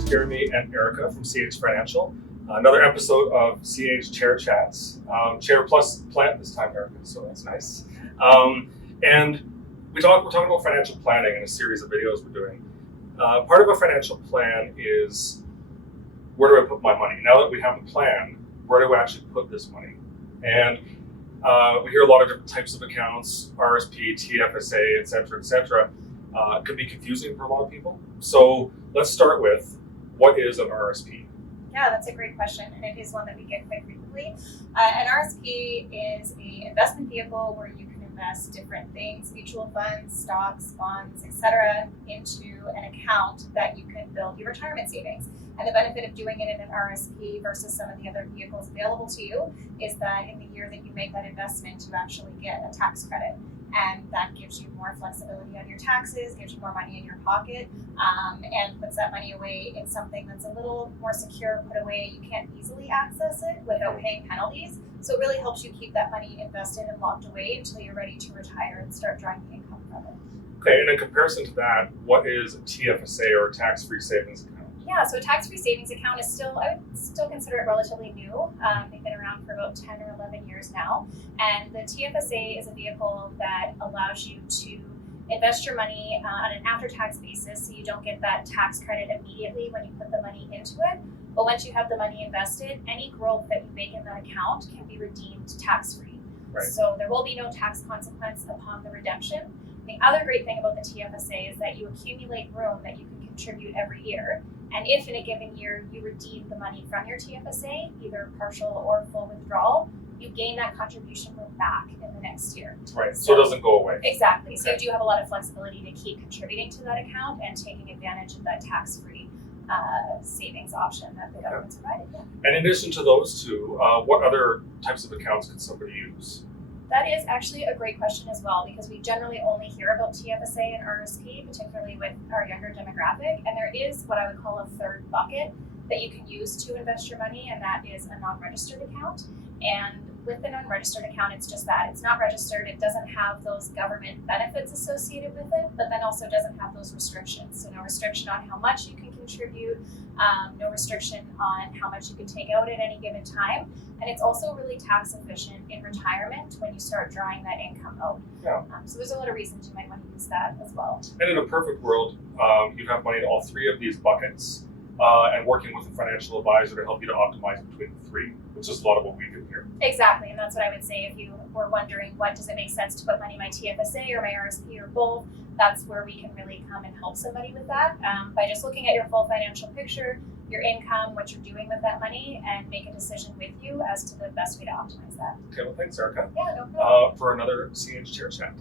CH Jeremy and Erika from CH Financial. Another episode of CH Chair Chats. Chair plus plant this time, Erika, so that's nice. And we're talking about financial planning in a series of videos we're doing. Part of a financial plan is, where do I put my money? Now that we have a plan, where do I actually put this money? And we hear a lot of different types of accounts, RRSP, TFSA, et cetera, could be confusing for a lot of people. So let's start with, what is an RRSP? Yeah, that's a great question, and it is one that we get quite frequently. An RRSP is an investment vehicle where you can invest different things, mutual funds, stocks, bonds, etc., into an account that you can build your retirement savings. And the benefit of doing it in an RRSP versus some of the other vehicles available to you is that in the year that you make that investment, you actually get a tax credit. And that gives you more flexibility on your taxes, gives you more money in your pocket, and puts that money away in something that's a little more secure, put away. You can't easily access it without paying penalties. So it really helps you keep that money invested and locked away until you're ready to retire and start drawing the income from it. Okay, and in comparison to that, what is a TFSA, or a tax-free savings account? Yeah, so a tax-free savings account is I would still consider it relatively new. They've been around for about 10 or 11 years now. And the TFSA is a vehicle that allows you to invest your money on an after-tax basis, so you don't get that tax credit immediately when you put the money into it. But once you have the money invested, any growth that you make in that account can be redeemed tax-free. Right. So there will be no tax consequence upon the redemption. The other great thing about the TFSA is that you accumulate room that you can contribute every year. And if in a given year you redeem the money from your TFSA, either partial or full withdrawal, you gain that contribution room back in the next year. Right, so it doesn't go away. Exactly. So Okay. you do have a lot of flexibility to keep contributing to that account and taking advantage of that tax-free savings option that the government's provided. Yeah. And in addition to those two, what other types of accounts can somebody use? That is actually a great question as well, because we generally only hear about TFSA and RRSP, particularly with our younger demographic. And there is what I would call a third bucket that you can use to invest your money, and that is a non-registered account. And with an unregistered account, it's just that. It's not registered, it doesn't have those government benefits associated with it, but then also doesn't have those restrictions. So no restriction on how much you can contribute, no restriction on how much you can take out at any given time. And it's also really tax efficient in retirement when you start drawing that income out. Yeah. So there's a lot of reasons you might want to use that as well. And in a perfect world, you'd have money in all three of these buckets, and working with a financial advisor to help you to optimize between the three, which is a lot of what we do here. Exactly, and that's what I would say if you were wondering, what does it make sense to put money in my TFSA or my RSP or both? That's where we can really come and help somebody with that by just looking at your full financial picture, your income, what you're doing with that money, and make a decision with you as to the best way to optimize that. Okay, well, thanks, Erika, Yeah, no problem. for another CH Chair Chat.